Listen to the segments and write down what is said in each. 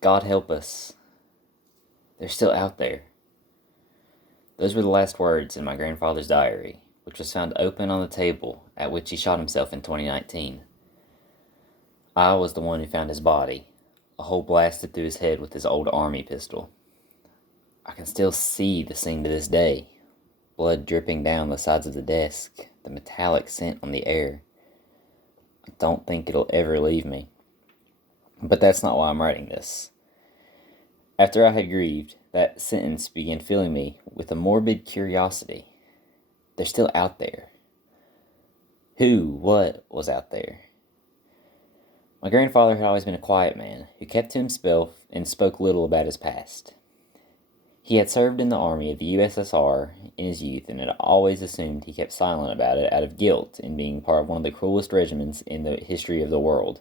God help us. They're still out there. Those were the last words in my grandfather's diary, which was found open on the table at which he shot himself in 2019. I was the one who found his body, a hole blasted through his head with his old army pistol. I can still see the scene to this day, blood dripping down the sides of the desk, the metallic scent on the air. I don't think it'll ever leave me. But that's not why I'm writing this. After I had grieved, that sentence began filling me with a morbid curiosity. They're still out there. What was out there? My grandfather had always been a quiet man who kept to himself and spoke little about his past. He had served in the army of the USSR in his youth and had always assumed he kept silent about it out of guilt in being part of one of the cruelest regiments in the history of the world.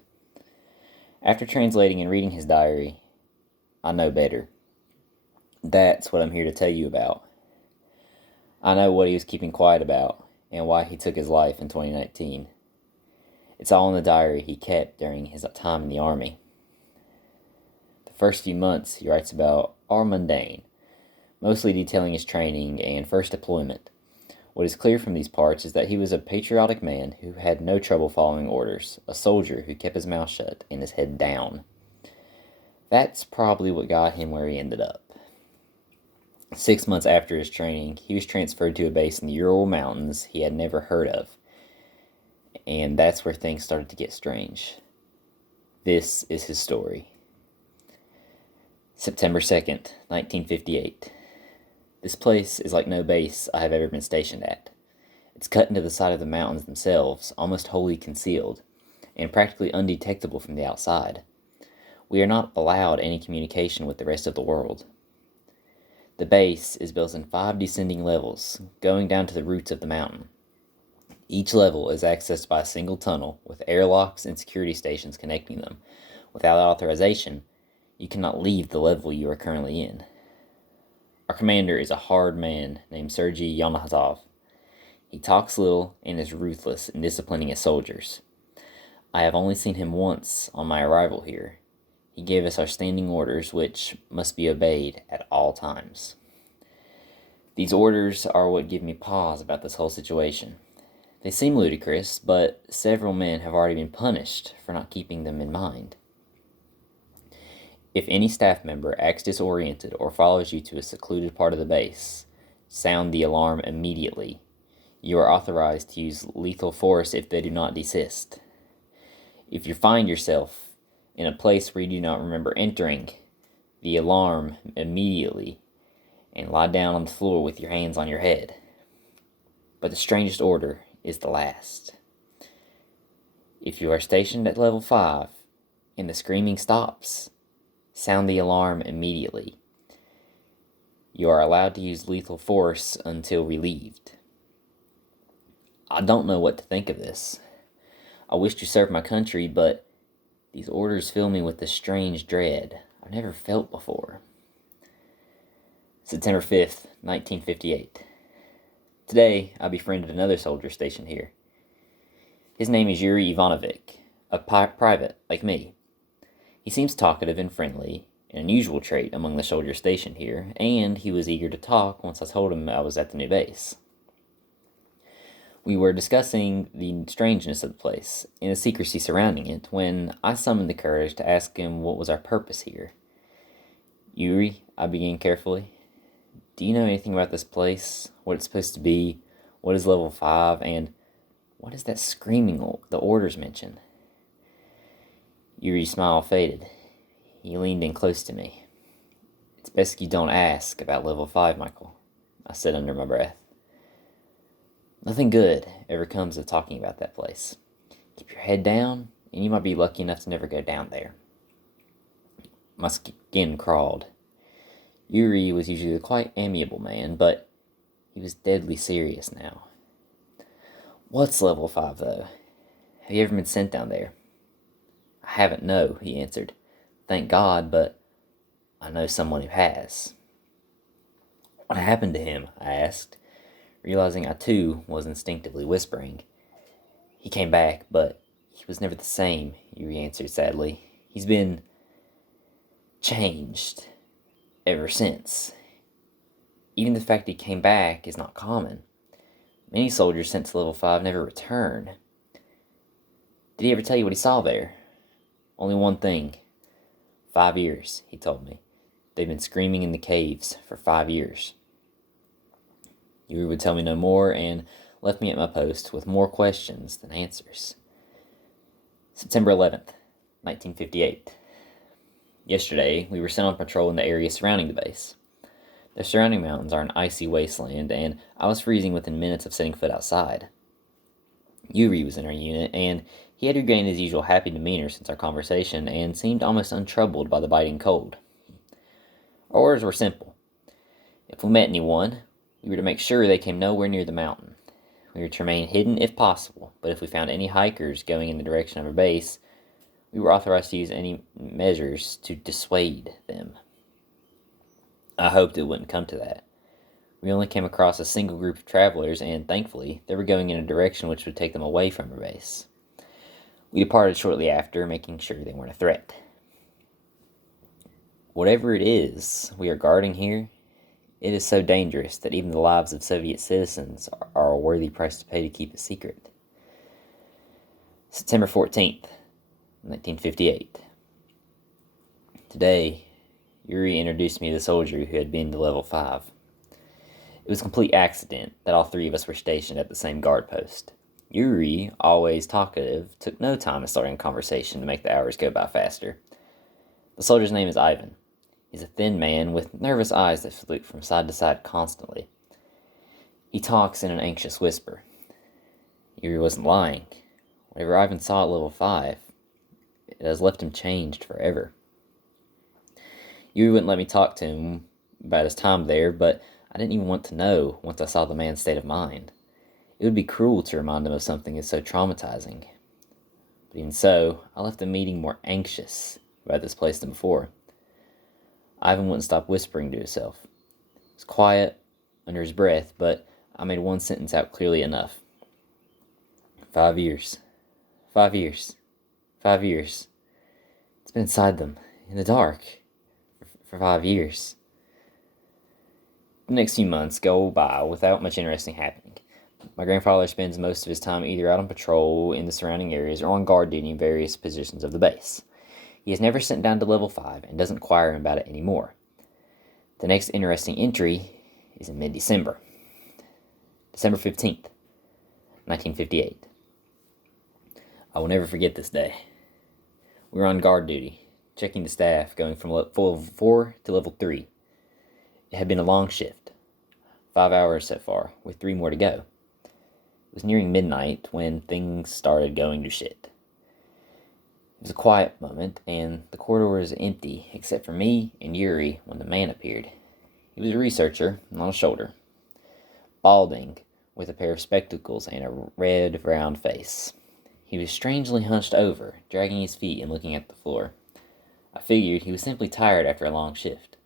After translating and reading his diary, I know better. That's what I'm here to tell you about. I know what he was keeping quiet about and why he took his life in 2019. It's all in the diary he kept during his time in the army. The first few months he writes about are mundane, mostly detailing his training and first deployment. What is clear from these parts is that he was a patriotic man who had no trouble following orders, a soldier who kept his mouth shut and his head down. That's probably what got him where he ended up. 6 months after his training, he was transferred to a base in the Ural Mountains he had never heard of. And that's where things started to get strange. This is his story. September 2nd, 1958. This place is like no base I have ever been stationed at. It's cut into the side of the mountains themselves, almost wholly concealed, and practically undetectable from the outside. We are not allowed any communication with the rest of the world. The base is built in 5 descending levels, going down to the roots of the mountain. Each level is accessed by a single tunnel, with airlocks and security stations connecting them. Without authorization, you cannot leave the level you are currently in. Our commander is a hard man named Sergei Yonatov. He talks little and is ruthless in disciplining his soldiers. I have only seen him once on my arrival here. He gave us our standing orders, which must be obeyed at all times. These orders are what give me pause about this whole situation. They seem ludicrous, but several men have already been punished for not keeping them in mind. If any staff member acts disoriented or follows you to a secluded part of the base, sound the alarm immediately. You are authorized to use lethal force if they do not desist. If you find yourself in a place where you do not remember entering, the alarm immediately and lie down on the floor with your hands on your head. But the strangest order is the last. If you are stationed at level 5 and the screaming stops, sound the alarm immediately. You are allowed to use lethal force until relieved. I don't know what to think of this. I wish to serve my country, but these orders fill me with a strange dread I've never felt before. September 5th, 1958. Today, I befriended another soldier stationed here. His name is Yuri Ivanovic, a private like me. He seems talkative and friendly, an unusual trait among the soldiers stationed here, and he was eager to talk once I told him I was at the new base. We were discussing the strangeness of the place and the secrecy surrounding it when I summoned the courage to ask him what was our purpose here. Yuri, I began carefully, do you know anything about this place, what it's supposed to be, what is level 5, and what is that screaming the orders mention? Yuri's smile faded. He leaned in close to me. It's best you don't ask about level 5, Michael, I said under my breath. Nothing good ever comes of talking about that place. Keep your head down, and you might be lucky enough to never go down there. My skin crawled. Yuri was usually a quite amiable man, but he was deadly serious now. What's level 5, though? Have you ever been sent down there? I haven't, no, he answered. Thank God, but I know someone who has. What happened to him? I asked, realizing I too was instinctively whispering. He came back, but he was never the same, Yuri answered sadly. He's been changed ever since. Even the fact he came back is not common. Many soldiers sent to level 5 never return. Did he ever tell you what he saw there? Only one thing. 5 years, he told me. They've been screaming in the caves for 5 years. Yuri would tell me no more and left me at my post with more questions than answers. September 11th, 1958. Yesterday, we were sent on patrol in the area surrounding the base. The surrounding mountains are an icy wasteland, and I was freezing within minutes of setting foot outside. Yuri was in our unit, and he had regained his usual happy demeanor since our conversation and seemed almost untroubled by the biting cold. Our orders were simple. If we met anyone, we were to make sure they came nowhere near the mountain. We were to remain hidden if possible, but if we found any hikers going in the direction of our base, we were authorized to use any measures to dissuade them. I hoped it wouldn't come to that. We only came across a single group of travelers, and thankfully, they were going in a direction which would take them away from our base. We departed shortly after, making sure they weren't a threat. Whatever it is we are guarding here, it is so dangerous that even the lives of Soviet citizens are a worthy price to pay to keep it secret. September 14th, 1958. Today, Yuri introduced me to the soldier who had been to level 5. It was a complete accident that all three of us were stationed at the same guard post. Yuri, always talkative, took no time in starting a conversation to make the hours go by faster. The soldier's name is Ivan. He's a thin man with nervous eyes that flick from side to side constantly. He talks in an anxious whisper. Yuri wasn't lying. Whatever Ivan saw at level 5, it has left him changed forever. Yuri wouldn't let me talk to him about his time there, but I didn't even want to know once I saw the man's state of mind. It would be cruel to remind him of something that's so traumatizing. But even so, I left the meeting more anxious about this place than before. Ivan wouldn't stop whispering to himself. He was quiet, under his breath, but I made one sentence out clearly enough. 5 years. 5 years. 5 years. It's been inside them, in the dark, for 5 years. The next few months go by without much interesting happening. My grandfather spends most of his time either out on patrol in the surrounding areas or on guard duty in various positions of the base. He is never sent down to level 5 and doesn't inquire about it anymore. The next interesting entry is in mid-December. December 15th, 1958. I will never forget this day. We were on guard duty, checking the staff, going from level 4 to level 3. It had been a long shift, 5 hours so far, with 3 more to go. It was nearing midnight when things started going to shit. It was a quiet moment, and the corridor was empty, except for me and Yuri when the man appeared. He was a researcher, on a shoulder, balding, with a pair of spectacles and a red, round face. He was strangely hunched over, dragging his feet and looking at the floor. I figured he was simply tired after a long shift.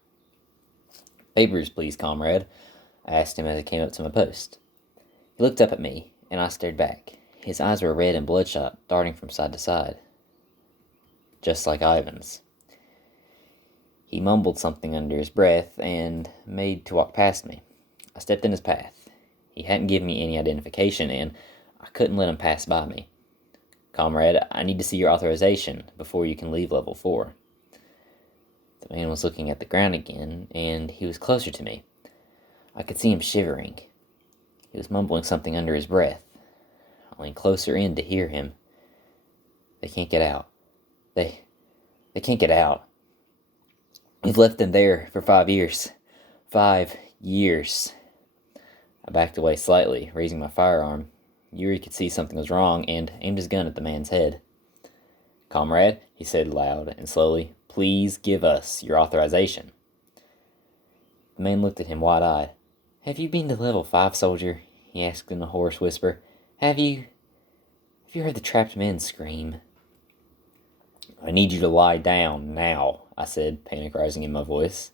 "Papers, please, comrade," I asked him as I came up to my post. He looked up at me, and I stared back. His eyes were red and bloodshot, darting from side to side. Just like Ivan's. He mumbled something under his breath and made to walk past me. I stepped in his path. He hadn't given me any identification, and I couldn't let him pass by me. "Comrade, I need to see your authorization before you can leave level 4. The man was looking at the ground again, and he was closer to me. I could see him shivering. He was mumbling something under his breath. I leaned closer in to hear him. "They can't get out. They can't get out. We've left them there for 5 years. 5 years. I backed away slightly, raising my firearm. Yuri could see something was wrong and aimed his gun at the man's head. "Comrade," he said loud and slowly, "please give us your authorization." The man looked at him wide-eyed. "Have you been to level 5, soldier?" he asked in a hoarse whisper. Have you heard the trapped men scream?" "I need you to lie down now," I said, panic rising in my voice.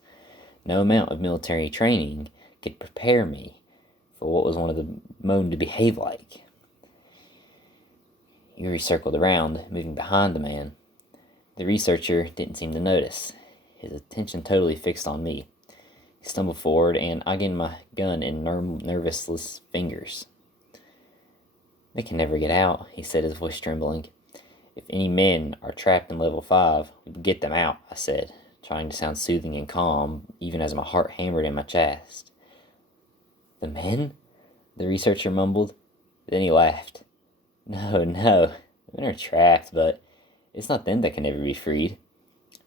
No amount of military training could prepare me for what was one of the known to behave like. Yuri circled around, moving behind the man. The researcher didn't seem to notice. his attention totally fixed on me. He stumbled forward, and I gained my gun in nervous fingers. "They can never get out," he said, his voice trembling. "If any men are trapped in level 5, we will get them out," I said, trying to sound soothing and calm, even as my heart hammered in my chest. "The men?" the researcher mumbled. Then he laughed. No, the men are trapped, but it's not them that can never be freed.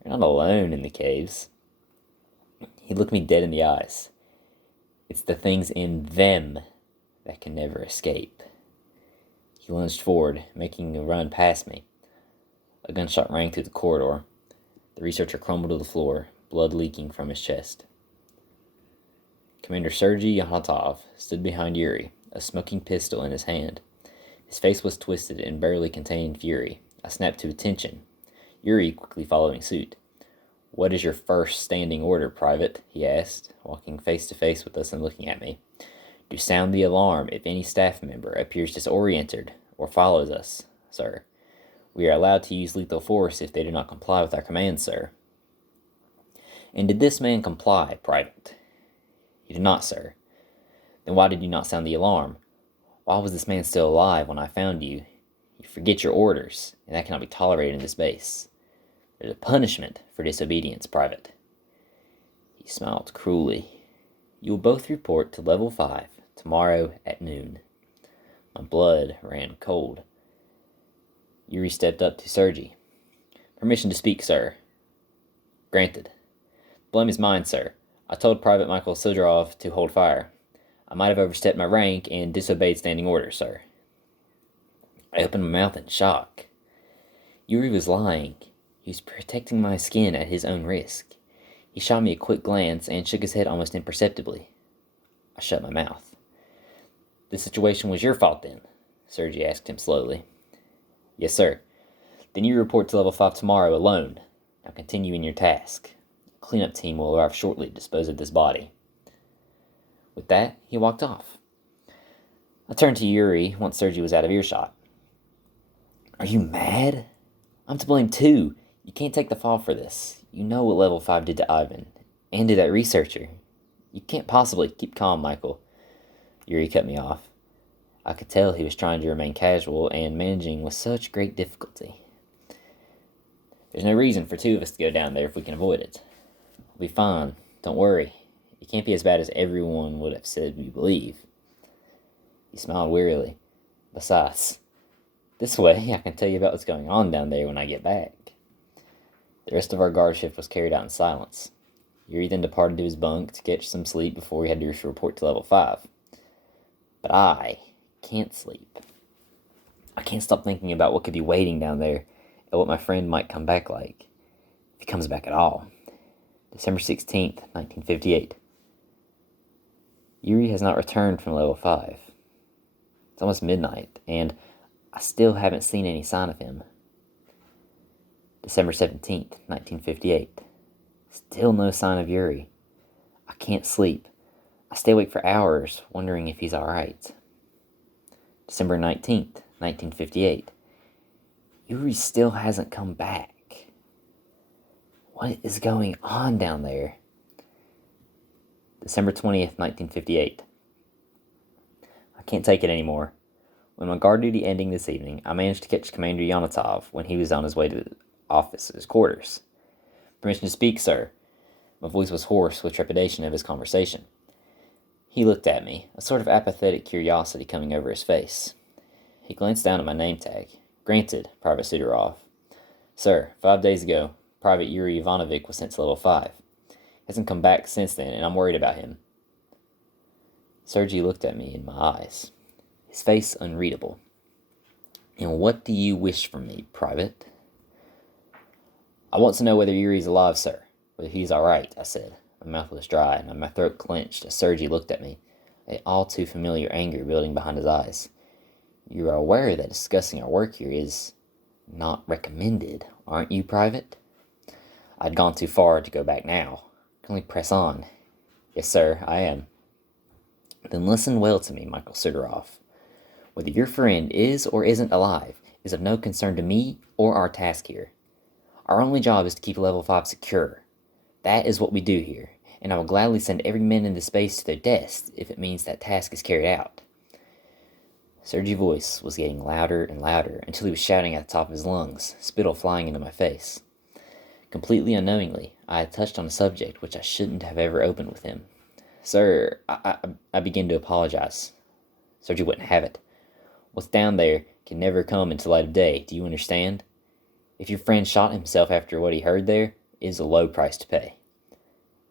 They're not alone in the caves." He looked me dead in the eyes. "It's the things in them that can never escape." He lunged forward, making a run past me. A gunshot rang through the corridor. The researcher crumbled to the floor, blood leaking from his chest. Commander Sergei Dyatlov stood behind Yuri, a smoking pistol in his hand. His face was twisted and barely contained fury. I snapped to attention, Yuri quickly following suit. "What is your first standing order, Private?" he asked, walking face to face with us and looking at me. "To sound the alarm if any staff member appears disoriented or follows us, sir. We are allowed to use lethal force if they do not comply with our commands, sir." "And did this man comply, Private?" "He did not, sir." "Then why did you not sound the alarm? Why was this man still alive when I found you? You forget your orders, and that cannot be tolerated in this base. There's a punishment for disobedience, Private." He smiled cruelly. "You will both report to level 5 tomorrow at noon." My blood ran cold. Yuri stepped up to Sergei. "Permission to speak, sir." "Granted." "Blame is mine, sir. I told Private Michael Sidorov to hold fire. I might have overstepped my rank and disobeyed standing orders, sir." I opened my mouth in shock. Yuri was lying. He was protecting my skin at his own risk. He shot me a quick glance and shook his head almost imperceptibly. I shut my mouth. "The situation was your fault, then?" Sergei asked him slowly. "Yes, sir." "Then you report to level 5 tomorrow alone. Now continue in your task. A cleanup team will arrive shortly to dispose of this body." With that, he walked off. I turned to Yuri once Sergei was out of earshot. "Are you mad? I'm to blame too. You can't take the fall for this. You know what level 5 did to Ivan, and to that researcher. You can't possibly..." "Keep calm, Michael." Yuri cut me off. I could tell he was trying to remain casual and managing with such great difficulty. "There's no reason for two of us to go down there if we can avoid it. We'll be fine. Don't worry. It can't be as bad as everyone would have said we believe." He smiled wearily. "Besides, this way I can tell you about what's going on down there when I get back." The rest of our guard shift was carried out in silence. Yuri then departed to his bunk to catch some sleep before we had to report to level 5. But I can't sleep. I can't stop thinking about what could be waiting down there and what my friend might come back like, if he comes back at all. December 16th, 1958. Yuri has not returned from level 5. It's almost midnight, and I still haven't seen any sign of him. December 17th, 1958. Still no sign of Yuri. I can't sleep. I stay awake for hours, wondering if he's alright. December 19th, 1958. Yuri still hasn't come back. What is going on down there? December 20th, 1958. I can't take it anymore. When my guard duty ending this evening, I managed to catch Commander Yonatov when he was on his way to the officer's quarters. "Permission to speak, sir." My voice was hoarse with trepidation of his conversation. He looked at me, a sort of apathetic curiosity coming over his face. He glanced down at my name tag. "Granted, Private Sidorov." "Sir, 5 days ago, Private Yuri Ivanovich was sent to level 5. Hasn't come back since then, and I'm worried about him." Sergei looked at me in my eyes, his face unreadable. "And what do you wish from me, Private?" "I want to know whether Yuri's alive, sir. Whether he's alright," I said. My mouth was dry, and my throat clenched as Sergei looked at me, a all too familiar anger building behind his eyes. "You are aware that discussing our work here is not recommended, aren't you, Private?" I'd gone too far to go back now. I can only press on. "Yes, sir, I am." "Then listen well to me, Michael Sidorov. Whether your friend is or isn't alive is of no concern to me or our task here. Our only job is to keep level 5 secure. That is what we do here, and I will gladly send every man into space to their deaths if it means that task is carried out. Sergei's voice was getting louder and louder until he was shouting at the top of his lungs, spittle flying into my face. Completely unknowingly, I had touched on a subject which I shouldn't have ever opened with him. Sir, I began to apologize. Sergei wouldn't have it. What's down there can never come into light of day, do you understand? If your friend shot himself after what he heard there, it is a low price to pay.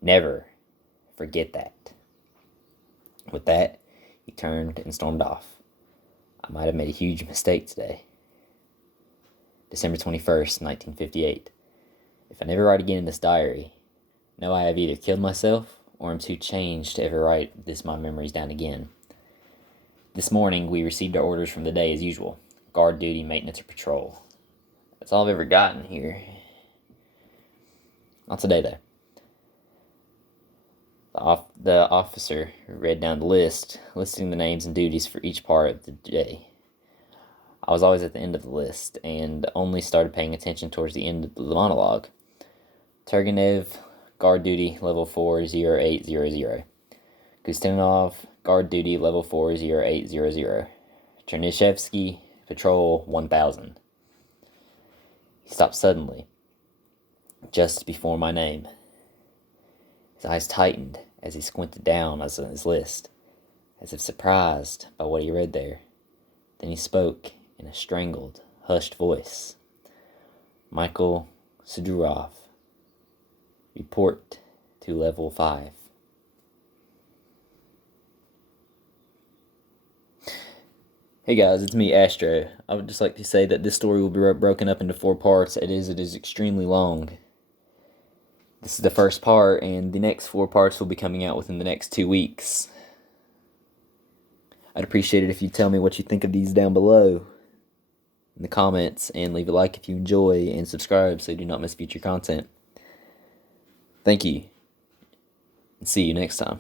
Never forget that. With that, he turned and stormed off. I might have made a huge mistake today. December 21st, 1958. If I never write again in this diary, know I have either killed myself or am too changed to ever write my memories down again. This morning, we received our orders from the day as usual. Guard duty, maintenance, or patrol. That's all I've ever gotten here. Not today, though. The officer read down the list, listing the names and duties for each part of the day. I was always at the end of the list, and only started paying attention towards the end of the monologue. Turgenev, guard duty, level 40800. Kustanov, guard duty, level 40800. Chernyshevsky, patrol 1000. He stopped suddenly, just before my name. His eyes tightened as he squinted down on his list, as if surprised by what he read there. Then he spoke in a strangled, hushed voice. Michael Sidorov. Report to level 5. Hey guys, it's me, Astro. I would just like to say that this story will be broken up into 4 parts. It is extremely long. This is the first part, and the next 4 parts will be coming out within the next 2 weeks. I'd appreciate it if you tell me what you think of these down below in the comments, and leave a like if you enjoy, and subscribe so you do not miss future content. Thank you, and see you next time.